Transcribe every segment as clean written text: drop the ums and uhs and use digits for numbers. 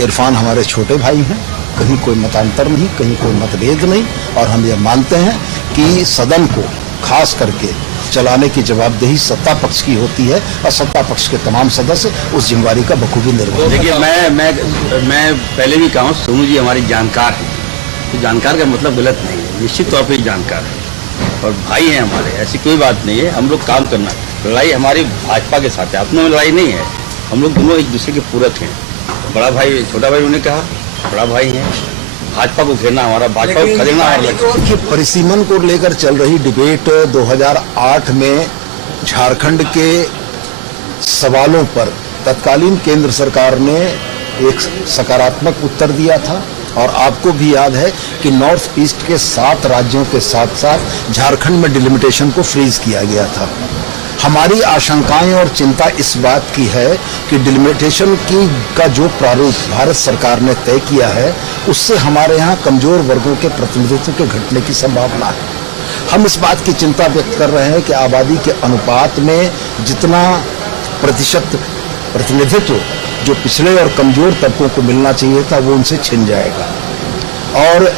इरफान हमारे छोटे भाई हैं, कहीं कोई मतांतर नहीं, कहीं कोई मतभेद नहीं, और हम ये मानते हैं कि सदन को खास करके चलाने की जवाबदेही सत्ता पक्ष की होती है और सत्ता पक्ष के तमाम सदस्य उस जिम्मेवारी का बखूबी निर्वहन। देखिए, मैं पहले भी कहा हूँ, सोनू जी हमारी जानकार है, तो जानकार का मतलब गलत नहीं है, निश्चित तौर पर जानकार है और भाई हैं हमारे, ऐसी कोई बात नहीं है। हम लोग काम करना, लड़ाई हमारी भाजपा के साथ है, अपने में लड़ाई नहीं है। हम लोग दोनों एक दूसरे के पूरक हैं। बड़ा भाई छोटा भाई उन्होंने कहा, बड़ा भाई हैं, भाजपा को घेरना हमारा, भाजपा को खदेड़ना हमारा लक्ष्य। परिसीमन को लेकर चल रही डिबेट 2008 में झारखंड के सवालों पर तत्कालीन केंद्र सरकार ने एक सकारात्मक उत्तर दिया था, और आपको भी याद है कि नॉर्थ ईस्ट के 7 राज्यों के साथ साथ झारखंड में डिलिमिटेशन को फ्रीज किया गया था। हमारी आशंकाएं और चिंता इस बात की है कि डिलिमिटेशन का जो प्रारूप भारत सरकार ने तय किया है, उससे हमारे यहाँ कमजोर वर्गों के प्रतिनिधित्व के घटने की संभावना है। हम इस बात की चिंता व्यक्त कर रहे हैं कि आबादी के अनुपात में जितना प्रतिशत प्रतिनिधित्व जो पिछड़े और कमजोर तबकों को मिलना चाहिए था, वो उनसे छिन जाएगा। और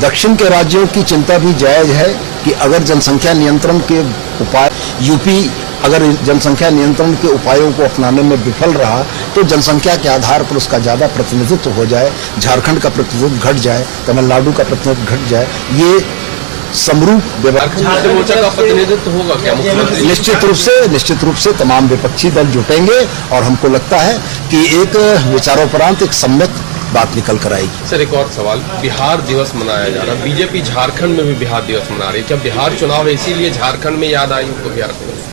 दक्षिण के राज्यों की चिंता भी जायज है कि अगर जनसंख्या नियंत्रण के उपाय, यूपी अगर जनसंख्या नियंत्रण के उपायों को अपनाने में विफल रहा तो जनसंख्या के आधार पर उसका ज्यादा प्रतिनिधित्व हो जाए, झारखंड का प्रतिनिधित्व घट जाए, तमिलनाडु का प्रतिनिधित्व घट जाए, ये समरूप मोर्चा का प्रतिनिधित्व होगा क्या? निश्चित रूप से तमाम विपक्षी दल जुटेंगे और हमको लगता है कि एक विचारोपरांत एक सम्यक बात निकल कर आएगी। सर, एक और सवाल, बिहार दिवस मनाया जा रहा है, बीजेपी झारखंड में भी बिहार दिवस मना रही है, क्या बिहार चुनाव है इसीलिए झारखंड में याद आई उनको बिहार?